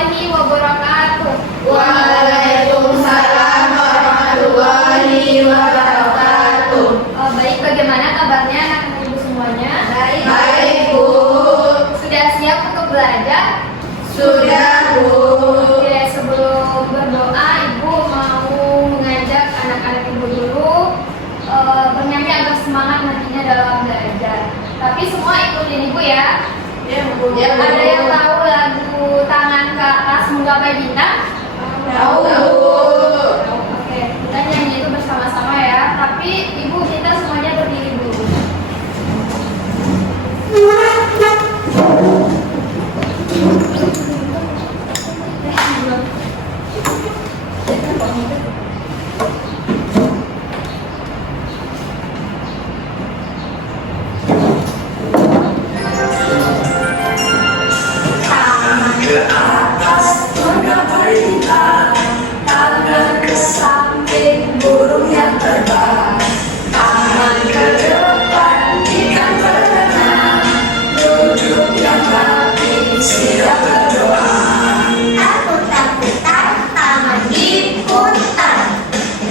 warahmatullahi wabarakatuh. Waalaikumsalam warahmatullahi wabarakatuh. Baik, bagaimana kabarnya anak-anak ibu semuanya? Baik, Bu. Sudah siap untuk belajar? Sudah, Bu. Oke, sebelum berdoa, ibu mau mengajak anak-anak ibu dulu bernyanyi agar semangat nantinya dalam belajar. Tapi semua ikutin ibu ya. Ya, Bu. Ada yang tahu lagu Tangan ke Atas Menggapai Bintang? Tahu, Bu. Oke, kita nyanyi itu bersama-sama ya. Tapi ibu kita semuanya berdiri dulu. Tangan ke atas menggapai bintang, tangan ke samping burung yang terbang, tangan ke depan ikan berenang, duduk yang rapi siap berdoa. Aku tak tangan diputar,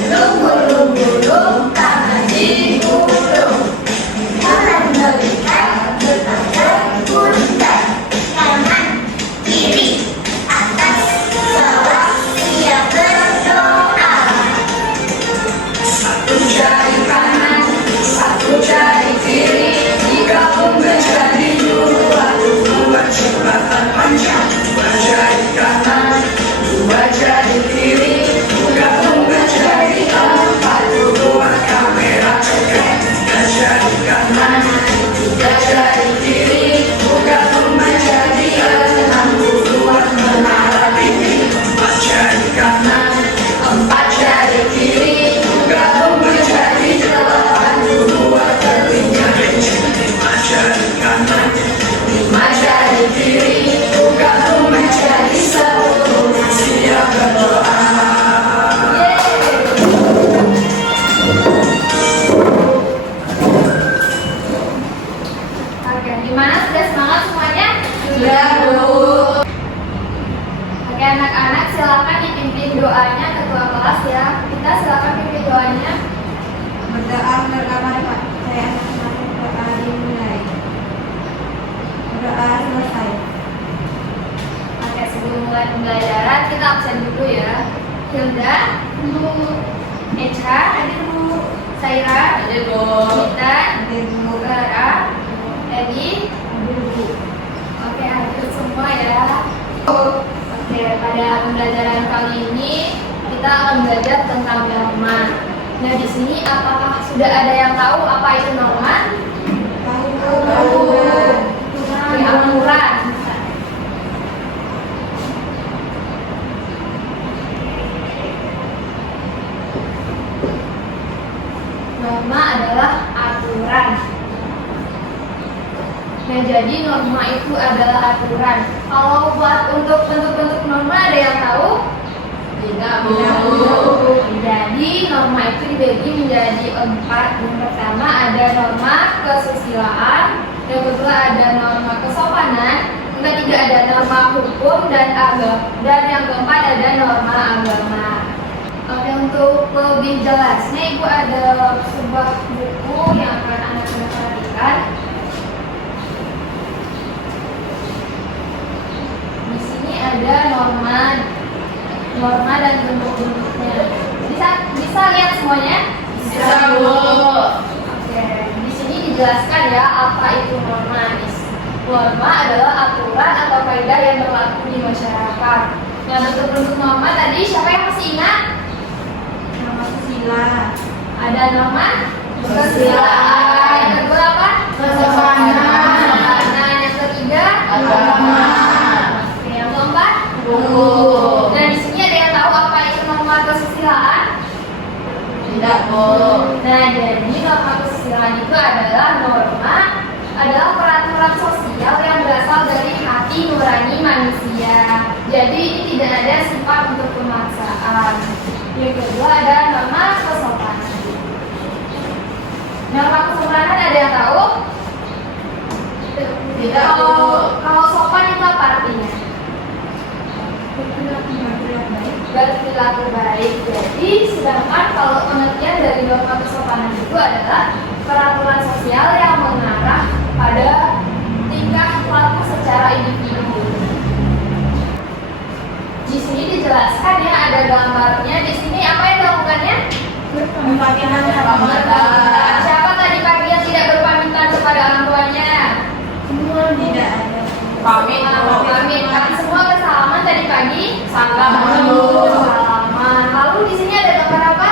Lumur-lumur tangan digulung, bulan berikan tetangga pundak, kanan kiri atas bawah siap berdoa. satu jari kanan, satu jari kiri, digabung menjadi dua, dua jembatan panjang, dua jari kanan, dua jari kiri, digabung menjadi empat, dua kamera cekat, tiga jari kanan, tiga jari kiri, digabung menjadi enam, dua menara dinding, empat jari kanan, empat jari kiri, digabung menjadi delapan, dua telinga kencing, lima jari kanan, lima jari kiri, digabung menjadi sepuluh, siap berdoa. Oke, gimana? Sudah semangat semuanya? Sudah, Bu. Oke, anak-anak silakan dipimpin doanya ketua kelas ya. Kita silakan pimpin doanya. Berdoa bersama Pak. Saya anak-anak berdoa dimulai. Berdoa selesai. Oke, sebelum mulai pembelajaran kita absen dulu ya. Hilda, Echa, Saira, Gita, Gara, Edi, Oke, hadir semua ya. Oke, pada pembelajaran kali ini kita akan belajar tentang norma. Nah, di sini apakah sudah ada yang tahu apa itu norma? Oke, aturan. Norma adalah aturan. Nah, jadi norma itu adalah aturan. Kalau buat untuk bentuk-bentuk norma ada yang tahu? Tidak, Bu. Jadi norma itu dibagi menjadi 4. Yang pertama ada norma kesusilaan, yang kedua ada norma kesopanan, yang ketiga ada norma hukum dan agama, dan yang keempat ada norma agama. Oke, untuk lebih jelasnya Ibu ada sebuah buku yang akan anak-anak perhatikan. Di sini ada norma dan bentuk-bentuknya. Bisa lihat semuanya? Bisa, Bu. Oke, di sini dijelaskan ya apa itu norma. Norma adalah aturan atau kaidah yang berlaku di masyarakat. Nah, bentuk-bentuk norma tadi siapa yang masih ingat? Nama sila. Ada norma Kesusilaan. Yang kedua apa? Kesopanan. Nah, yang ketiga Agama. Oke, yang keempat Hukum. Nah, di sini ada yang tahu apa itu norma kesusilaan? Tidak, Bu. Nah, jadi norma kesusilaan itu adalah peraturan sosial yang berasal dari hati nurani manusia. Jadi ini tidak ada sifat untuk pemaksaan. Yang kedua ada norma kesopanan. Norma kesopanan ada yang tahu? Tidak, Bu. Kalau sopan itu apa artinya? berperilaku baik. Jadi, sedangkan kalau pengertian dari norma kesopanan itu adalah peraturan sosial yang mengarah pada tingkah laku secara individu. Di sini dijelaskan ya, ada gambarnya. Di sini apa yang dilakukannya? Berpamitan. Siapa tadi pagi yang tidak berpamitan kepada orang tuanya? Semua tidak ada. Pamitan. Semua bersalaman tadi pagi. Salaman. Lalu di sini ada gambar apa?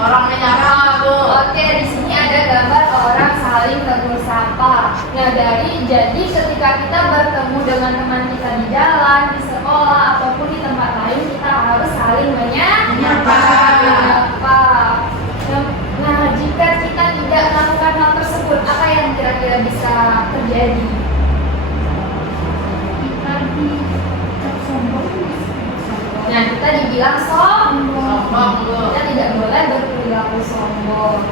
Orang menyapa, Bu. Oke, di sini ada gambar orang saling tegur sapa. Nah, jadi ketika kita bertemu dengan teman kita di jalan, di sekolah ataupun di tempat lain, kita harus saling menyapa. Nah, jika kita tidak melakukan hal tersebut, apa yang kira-kira bisa terjadi? Nah, kita dibilang sombong. Kita tidak boleh berperilaku sombong.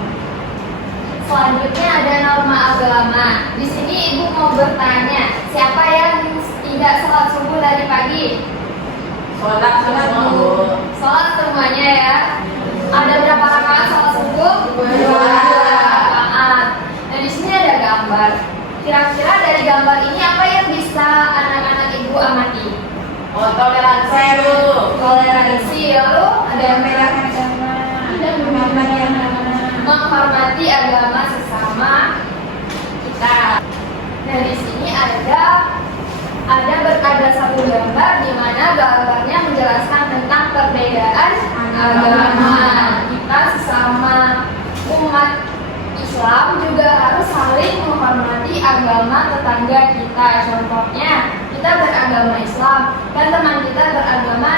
Selanjutnya ada norma agama. Di sini ibu mau bertanya, siapa yang tidak sholat subuh dari pagi? Sholat semuanya ya. Ada berapa rakaat sholat subuh? 2 rakaat. Nah, di sini ada gambar. Kira-kira dari gambar ini apa yang bisa anak-anak ibu amati? Toleransi, Bu. Toleransi, lalu ada yang menghormati agama sesama kita. Nah, di sini ada satu gambar di mana gambarnya menjelaskan tentang perbedaan agama. Kita sesama umat Islam juga harus saling menghormati agama tetangga kita. Contohnya, kita beragama Islam dan teman kita beragama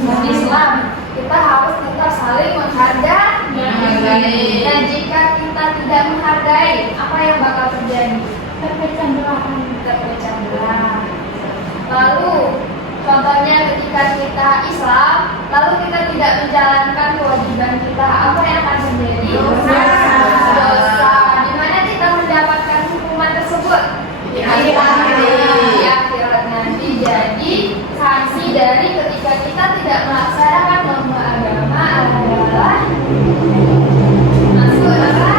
non-Islam. Kita harus tetap saling menghargai. Dan jika kita tidak menghargai, apa yang bakal terjadi? Terpecah belah. Lalu, contohnya ketika kita Islam, lalu kita tidak menjalankan kewajiban kita, apa yang akan terjadi? Dosa. Di mana kita mendapatkan hukuman tersebut? Di akhirat nanti. Jadi, sanksi dari ketika kita tidak melaksanakan norma agama adalah masuk neraka.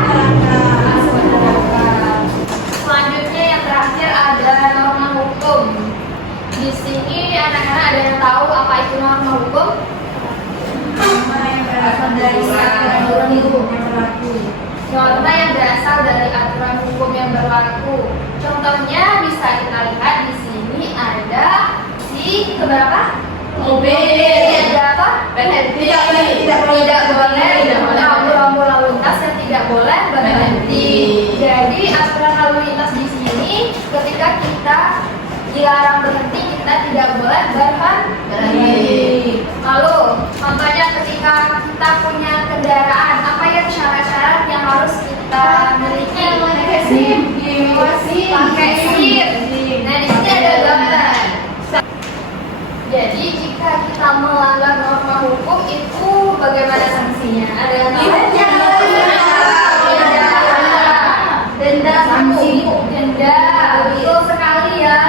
Selanjutnya yang terakhir ada norma hukum. Di sini anak-anak ada yang tahu apa itu norma hukum? Norma yang berasal dari aturan hukum yang berlaku. Norma yang berasal dari aturan hukum yang berlaku. Contohnya bisa kita lihat di sini ada si keberapa? Ada apa? Tidak boleh rambu lalu lintas yang tidak boleh berhenti. Jadi aturan lalu lintas di sini ketika kita dilarang berhenti, kita tidak boleh berhenti. Lalu contohnya ketika kita punya kendaraan, apa yang syarat-syarat yang harus kita miliki? Pakai SIM. Nah, di sini ada gambar. Jadi jika kita melanggar norma hukum itu bagaimana sanksinya? Ada yang tahu? Denda. Betul sekali ya.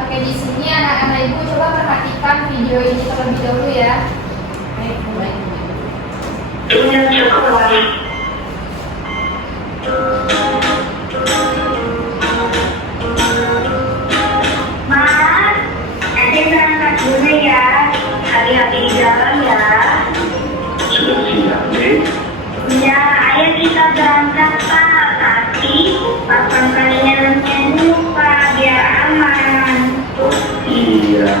Oke, di sini anak-anak ibu coba perhatikan video ini terlebih dahulu ya. Mas, adik berangkat dulu ya. Hati-hati di jalan ya. Sudah siap, Dek? Ya, ayo kita berangkat Pak. Tapi pasang kaliannya lupa biar aman. Iya.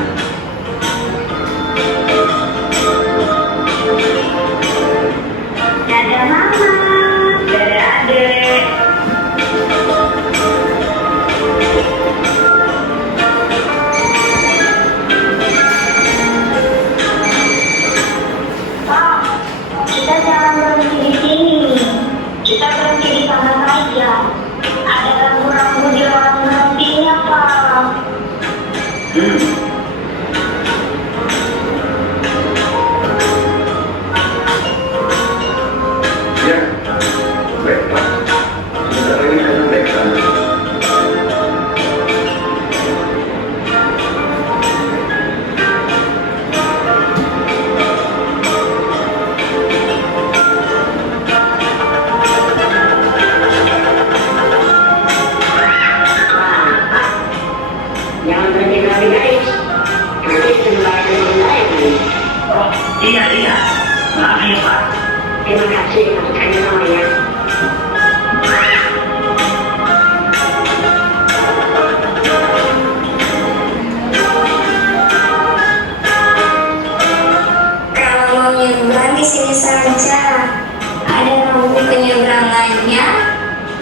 Dadah mama, dadah adek.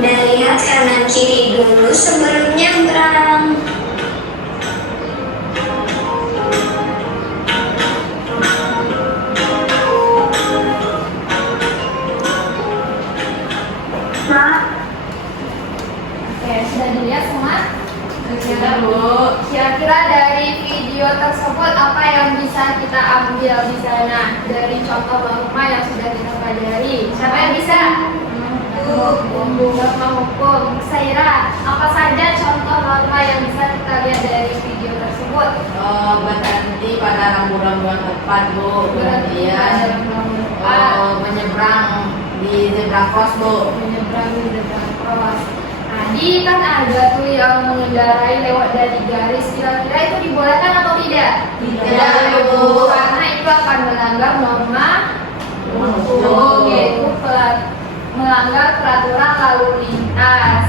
Dan lihat kanan kiri dulu sebelum nyebrang. Mak, Oke, sudah dilihat semua? Sudah, Bu. Kira-kira dari video tersebut apa yang bisa kita ambil di sana dari contoh norma yang sudah kita pelajari? Siapa yang bisa? Norma hukum. Saira, apa saja contoh norma yang bisa kita lihat dari video tersebut? Berhenti pada rambu-rambuan tepat, Bu. Kemudian menyeberang di zebra cross, Bu. Menyeberang di zebra cross. Tadi kan ada tuh yang mengendarai lewat dari garis, kira-kira itu dibolehkan atau tidak? Tidak, Bu. Karena itu akan melanggar norma hukum, yaitu melanggar peraturan lalu lintas.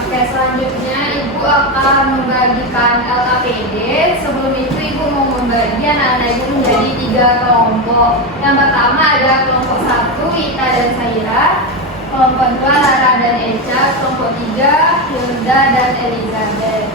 Oke, selanjutnya Ibu akan membagikan LKPD. Sebelum itu Ibu mau membagi anak-anak Ibu menjadi 3 kelompok. Yang pertama ada kelompok 1, Ita dan Saira. Kelompok 2, Lara dan Eca. Kelompok 3, Hilda dan Elizabeth.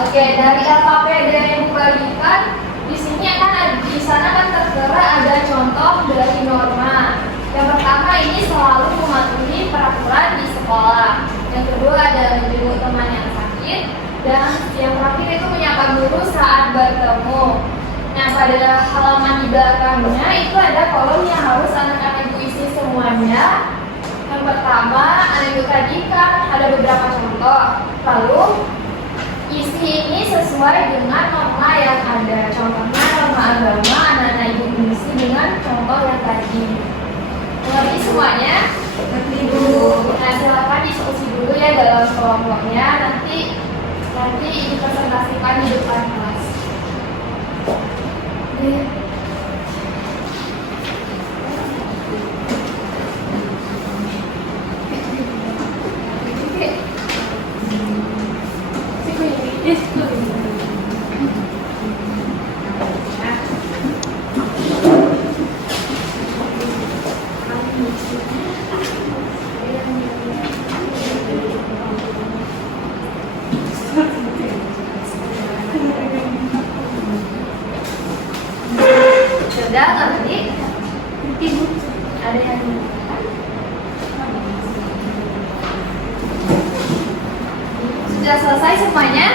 Oke, dari LKPD yang Ibu bagikan, di sini di sana kan tertera ada contoh dari norma. Yang pertama ini selalu mematuhi peraturan di sekolah. Yang kedua ada menjenguk teman yang sakit. Dan yang terakhir itu menyapa guru saat bertemu. Nah, pada halaman di belakangnya itu ada kolom yang harus anak-anak Ibu isi semuanya. Yang pertama, anak Ibu tadi kan ada beberapa contoh. Lalu isi ini sesuai dengan norma yang ada. Contohnya norma agama, anak-anak Ibu isi dengan contoh yang tadi. Mengerti semuanya? Ibu. Nah, silakan diskusi dulu ya dalam kelompoknya. Nanti dipresentasikan di depan kelas. Sudah ngerti? Ibu, ada yang sudah selesai semuanya?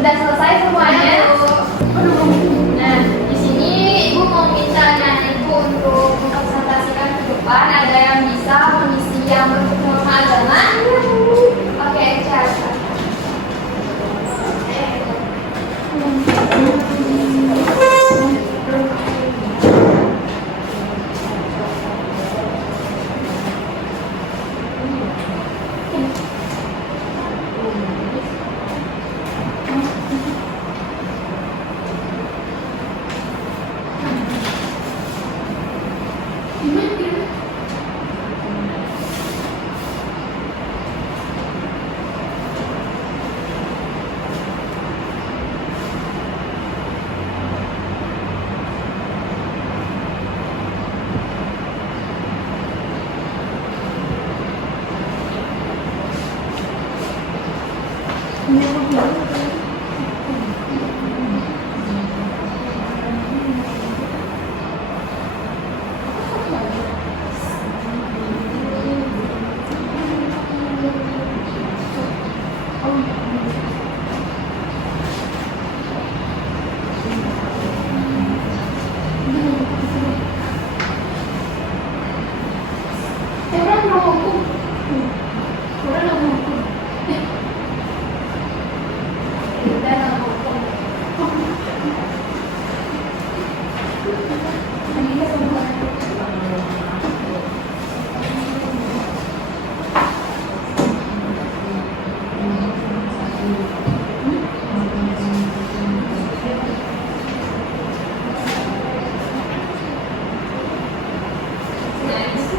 Sudah selesai semuanya? Nah, di sini Ibu mau minta anak Ibu untuk mempresentasikan ke depan. Ada yang bisa mengisi yang bentuk norma agama? Oke, cara.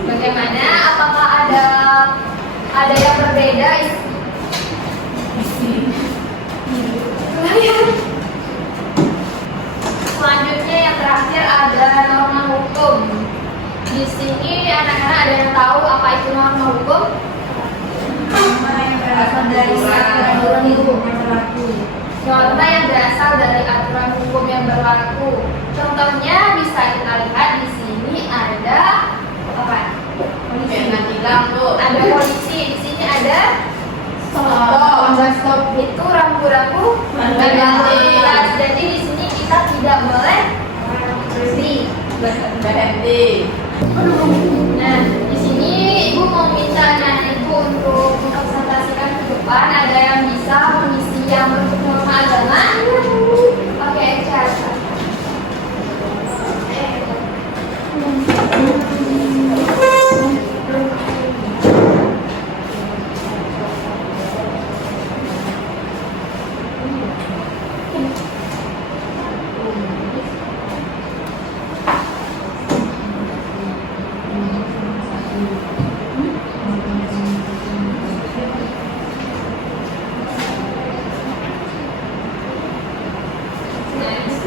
Bagaimana? Apakah ada yang berbeda? Selanjutnya yang terakhir ada norma hukum. Di sini anak-anak ada yang tahu apa itu norma hukum? Norma yang berasal dari aturan hukum yang berlaku. Norma yang berasal dari aturan hukum yang berlaku. Contohnya bisa kita lihat di sini ada apa? Ada polisi. Di sini ada stop. Itu rambu-rambu lalu lintas. Jadi di sini kita tidak boleh berhenti. Nah, di sini ibu mau minta anak ibu untuk mempresentasikan ke depan. Ada yang bisa mengisi yang bentuk norma agama? Oke, cara.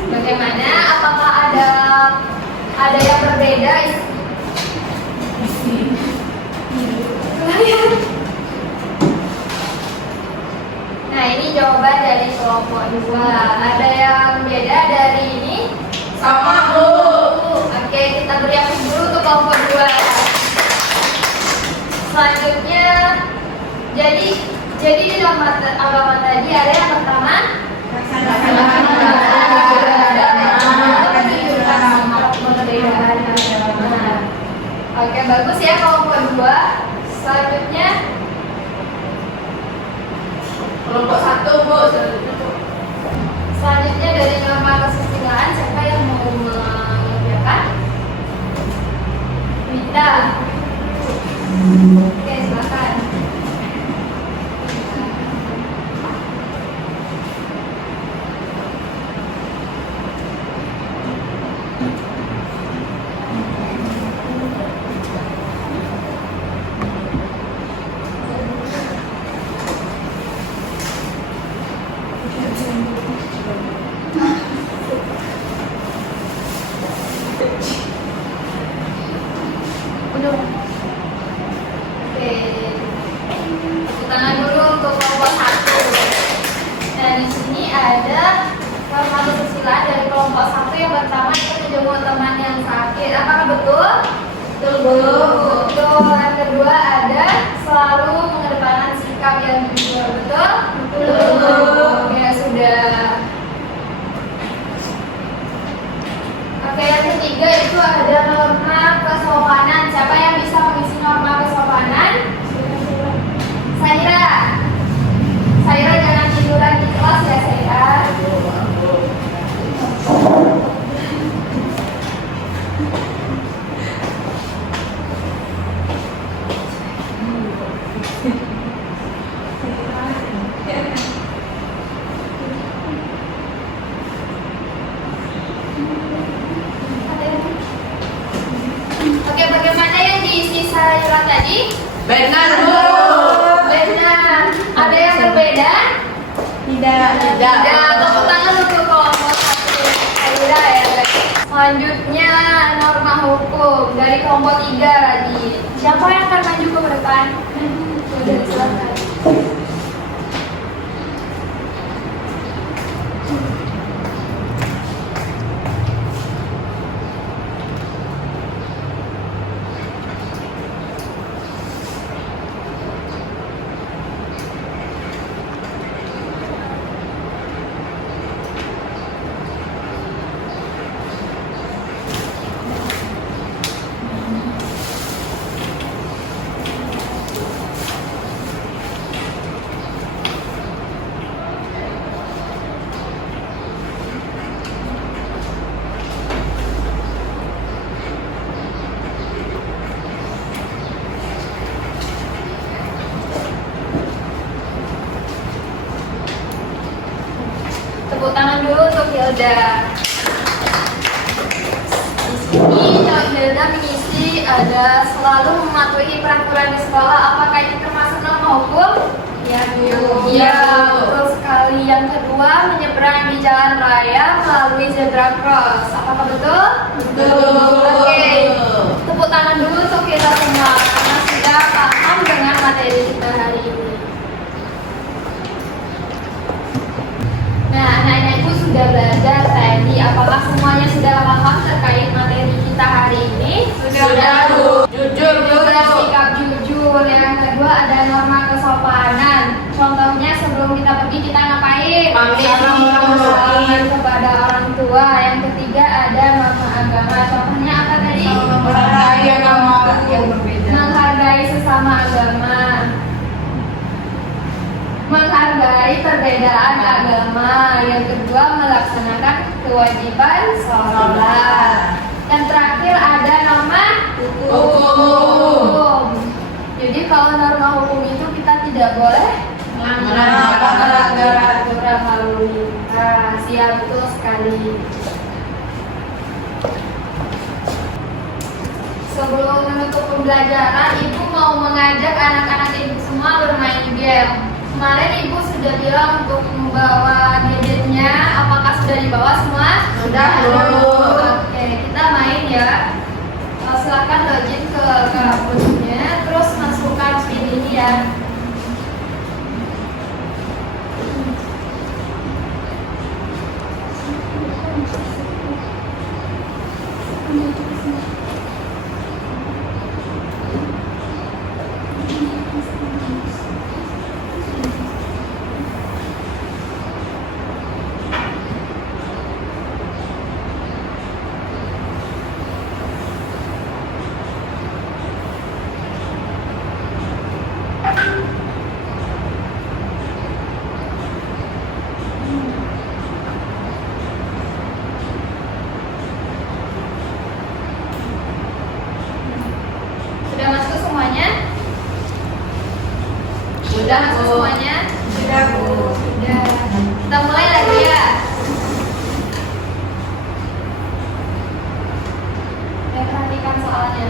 Bagaimana? Apakah ada yang berbeda? Nah, ini jawaban dari kelompok 2. Ada yang beda dari ini? Sama, Bu. Oke, kita beri aplaus dulu untuk kelompok 2. Selanjutnya, jadi di dalam agama tadi ada yang pertama Oke, bagus ya kelompok 2. Selanjutnya Kelompok 1, Bu. Selanjutnya dari norma kesusilaan, siapa yang mau mengerjakan? Wita. Oke, silakan. Udah. Oke. Tepuk tangan dulu untuk kelompok 1. Nah, di sini ada norma kesusilaan dari kelompok 1 yang pertama itu menjenguk teman yang sakit. Apakah betul? Betul. Yang kedua ada selalu mengedepankan sikap yang jujur. Betul? Betul. Ya sudah. Oke, yang ketiga itu ada norma kesopanan. Siapa yang bisa mengisi norma kesopanan? Saira jangan tiduran di kelas ya, Saira. Oke, bagaimana yang diisi Saira tadi? Benar, Bu. Benar. Ada yang berbeda? Tidak. Tepuk tangan untuk kelompok 1 Saira ya, guys. Selanjutnya norma hukum dari kelompok 3 lagi. Siapa yang akan maju ke depan? Sudah, silakan. Tepuk tangan dulu untuk Hilda. Di sini Hilda mengisi ada selalu mematuhi peraturan di sekolah. Apakah ini termasuk norma hukum? Ya, Bu. Ya, betul sekali. Yang kedua, menyeberang di jalan raya melalui zebra cross. Apakah betul? Betul. Oke. Tepuk tangan menghargai perbedaan agama. Yang kedua, melaksanakan kewajiban sholat. Yang terakhir ada norma hukum. Jadi kalau norma hukum itu kita tidak boleh melanggar aturan lalu lintas. Ya, betul sekali. Sebelum menutup pembelajaran, Ibu mau mengajak anak-anak Ibu semua bermain game. Kemarin Ibu sudah bilang untuk membawa gadgetnya. Apakah sudah dibawa semua? Sudah, Bu. Oke, kita main ya. Silakan login ke akun-nya, terus masukkan pin ini ya. Sudah masuk semuanya? Sudah masuk semuanya? Sudah, Bu. Sudah. Kita mulai lagi ya. Perhatikan soalnya.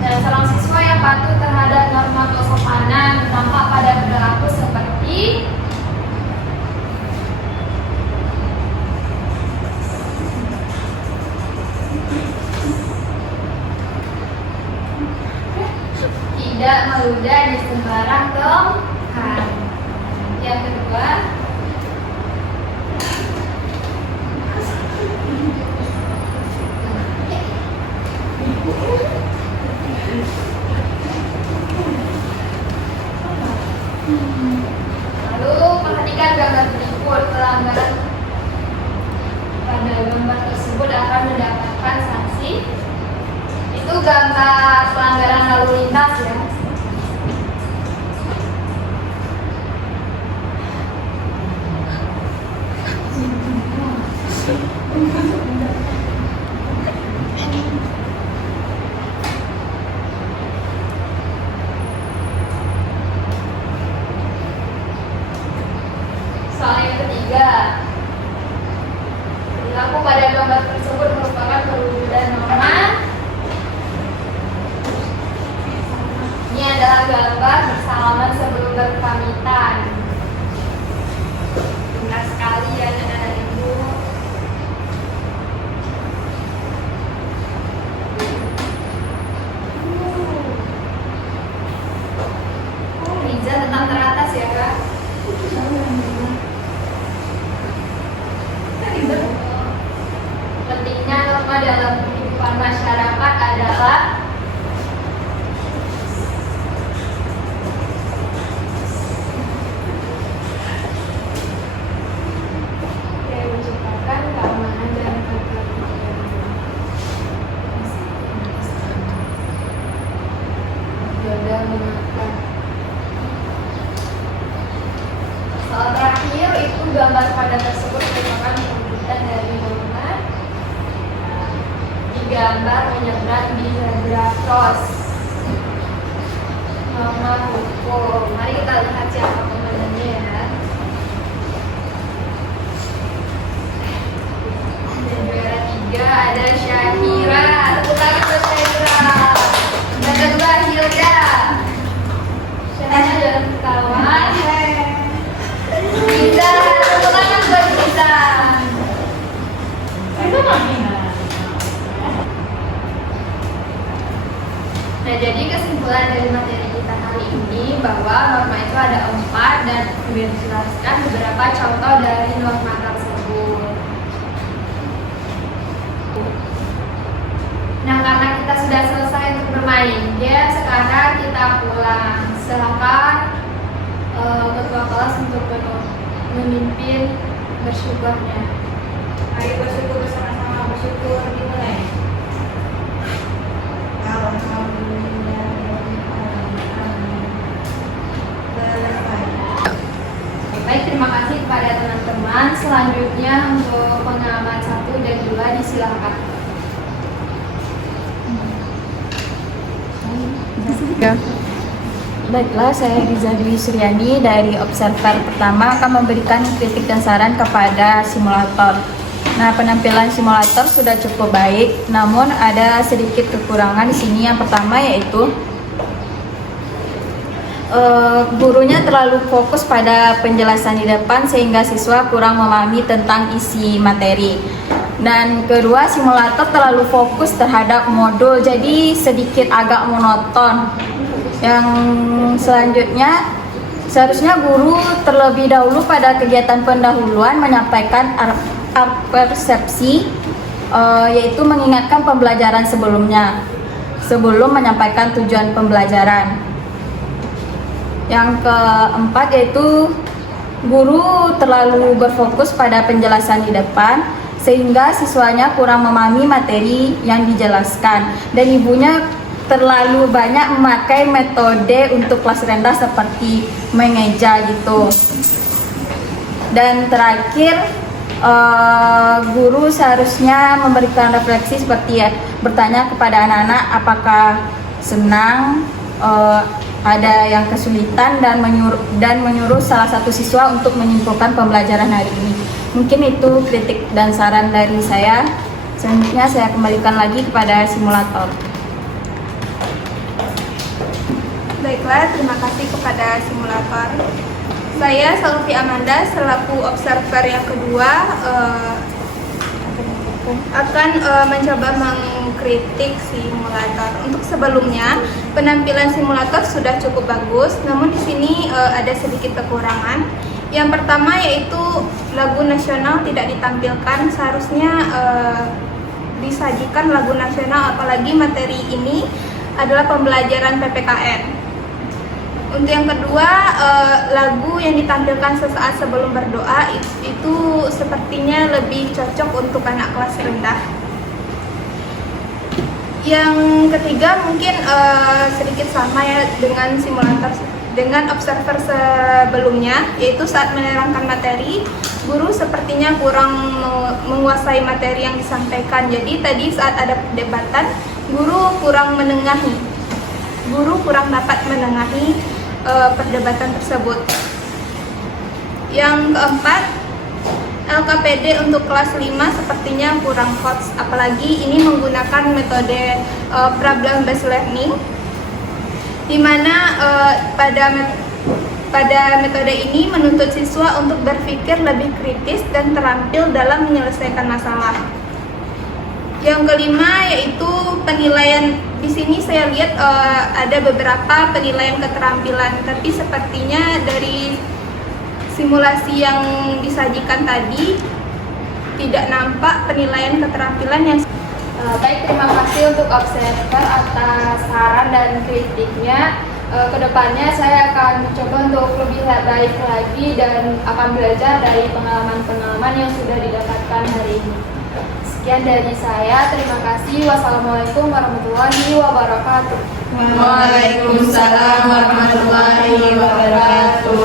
Dan seorang siswa yang patuh terhadap norma kesopanan tampak pada perilaku seperti tidak meludah di sembarang tempat. Yang kedua, lalu perhatikan gambar berikut. Pelanggaran pada gambar tersebut akan mendapatkan sanksi. Itu gambar pelanggaran lalu lintas ya. Soal yang ketiga, perilaku pada gambar tersebut merupakan perwujudan norma. Ini adalah gambar bersalaman sebelum berpamitan. Benar sekali ya anak-anak Ibu. Riza tetap teratas ya Kak. Pentingnya norma dalam kehidupan masyarakat adalah menciptakan keamanan dan ketertiban. Jaga memakan. Soal terakhir itu gambar pada tersebut merupakan perwujudan dari norma. Digambar menyeberang di zebra cross. Norma hukum. Mari kita lihat siapa komandannya ya. Juara 3 ada Syahira. Tepuk tangan buat Syahira. Yang kedua Hilda. Syahira dalam kawan. Kita tepuk tangan buat kita. Nah, jadi kesimpulan dari materi kita hari ini bahwa norma itu ada 4 dan sudah dijelaskan beberapa contoh dari norma tersebut. Nah, karena kita sudah selesai untuk bermain game, sekarang kita pulang. Silakan ketua kelas untuk memimpin bersyukurnya. Ayo bersyukur bersama-sama. sama bersyukur dimulai. Alhamdulillah. Selesai. Baik, terima kasih kepada teman-teman. Selanjutnya untuk pengalaman 1 dan 2 disilakan. Baiklah, saya Riza Dwi Suryani dari Observer Pertama akan memberikan kritik dan saran kepada simulator. Nah, penampilan simulator sudah cukup baik, namun ada sedikit kekurangan di sini. Yang pertama yaitu gurunya terlalu fokus pada penjelasan di depan sehingga siswa kurang memahami tentang isi materi. Dan kedua, simulator terlalu fokus terhadap modul, jadi sedikit agak monoton. Yang selanjutnya, seharusnya guru terlebih dahulu pada kegiatan pendahuluan menyampaikan persepsi, yaitu mengingatkan pembelajaran sebelumnya sebelum menyampaikan tujuan pembelajaran. Yang keempat yaitu guru terlalu berfokus pada penjelasan di depan sehingga siswanya kurang memahami materi yang dijelaskan, dan ibunya terlalu banyak memakai metode untuk kelas rendah seperti mengeja gitu. Dan terakhir, guru seharusnya memberikan refleksi seperti bertanya kepada anak-anak apakah senang, ada yang kesulitan, dan menyuruh salah satu siswa untuk menyimpulkan pembelajaran hari ini. Mungkin itu kritik dan saran dari saya. Selanjutnya saya kembalikan lagi kepada simulator. Baiklah, terima kasih kepada simulator. Saya Salvi Amanda selaku observer yang kedua akan mencoba mengkritik simulator. Untuk sebelumnya, penampilan simulator sudah cukup bagus, namun di sini ada sedikit kekurangan. Yang pertama yaitu lagu nasional tidak ditampilkan. Seharusnya disajikan lagu nasional, apalagi materi ini adalah pembelajaran PPKN. Untuk yang kedua, lagu yang ditampilkan sesaat sebelum berdoa itu sepertinya lebih cocok untuk anak kelas rendah. Yang ketiga mungkin sedikit sama ya dengan simulator, dengan observer sebelumnya, yaitu saat menerangkan materi, guru sepertinya kurang menguasai materi yang disampaikan. Jadi tadi saat ada perdebatan, guru kurang dapat menengahi perdebatan tersebut. Yang keempat, LKPD untuk kelas 5 sepertinya kurang hot, apalagi ini menggunakan metode problem based learning, di mana pada metode ini menuntut siswa untuk berpikir lebih kritis dan terampil dalam menyelesaikan masalah. Yang kelima yaitu penilaian. Di sini saya lihat ada beberapa penilaian keterampilan, tapi sepertinya dari simulasi yang disajikan tadi tidak nampak penilaian keterampilan yang Baik, terima kasih untuk observer atas saran dan kritiknya. Kedepannya saya akan mencoba untuk lebih baik lagi dan akan belajar dari pengalaman-pengalaman yang sudah didapatkan hari ini. Sekian dari saya, terima kasih. Wassalamualaikum warahmatullahi wabarakatuh. Waalaikumsalam warahmatullahi wabarakatuh.